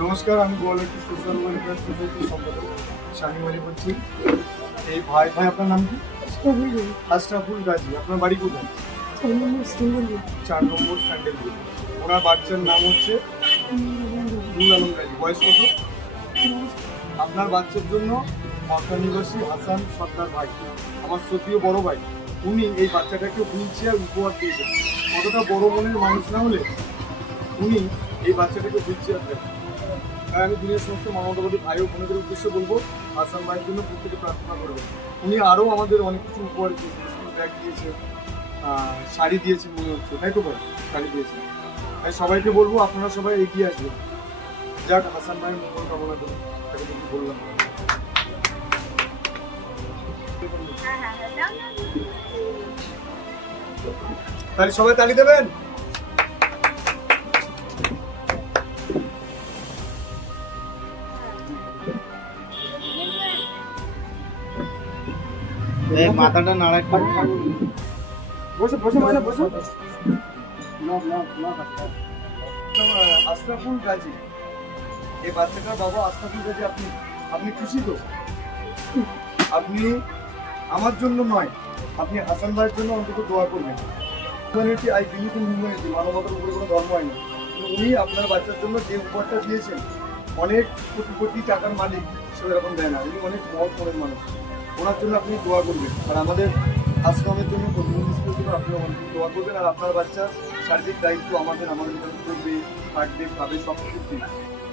নমস্কার, আমি গোয়ালটি social welfare সোসাইটির সম্পাদক শাহিম আলী বলছি। এই ভাই আপনার নাম কি? আশরাফুল গাজী। আপনার বাড়ি কোথায়? 4 নম্বর স্যান্ডেলউড। ওনার বাচ্চার নাম হচ্ছে নুর আলম গাজী। বয়স কত? আপনার বাচ্চার জন্য মক্কা নিবাসী হাসান সর্দার ভাই, আমার শ্রদ্ধেয় বড় ভাই, উনি এই বাচ্চাটাকে হুইল চেয়ার উপহার দিয়েছেন। কতটা বড় মনের মানুষ না হলে উনি এই বাচ্চাটাকে হুইল চেয়ার দেন। তাই আমি দুনিয়ার সমস্ত মানবতাবাদী ভাই ও বোনদের উদ্দেশ্যে বলবো, হাসান ভাইয়ের জন্য প্রত্যেকে প্রার্থনা করবেন। উনি আরও আমাদের অনেক কিছু উপহার দিয়েছেন, স্কুল ব্যাগ দিয়েছেন, শাড়ি দিয়েছেন মনে হচ্ছে, তাই তো ভাই? শাড়ি দিয়েছেন। তাই সবাইকে বলবো আপনারা সবাই এগিয়ে আসবেন। যাক, হাসান ভাইয়ের মঙ্গল কামনা করুন, তাকে কিছু বললাম। তাহলে সবাই তালি দেবেন। মাথাটা নাড়াই বসে বসে মানে বসে। আশরাফুল গাজী, এই বাচ্চাটার বাবা আশরাফুল গাজী। আপনি আপনি খুশি তো? আপনি আমার জন্য নয়, আপনি হাসান ভাইয়ের জন্য অন্তত দোয়া করবেন। Humanity, I believe in humanity, মানবতার উপরে কোনো ধর্ম হয় না। উনি আপনার বাচ্চার জন্য যে উপহারটা দিয়েছেন, অনেক কোটি কোটি টাকার মালিক সে এরকম দেয় না। উনি অনেক মহৎ মনের মানুষ। ওনার জন্য আপনি দোয়া করবেন, আর আমাদের আশ্রমের জন্য প্রতিনিধি স্কুলের জন্য আপনি দোয়া করবেন। আর আপনার বাচ্চার শারীরিক দায়িত্ব আমাদের উপরে করবে, থাকবে, খাবে, সব কিছু।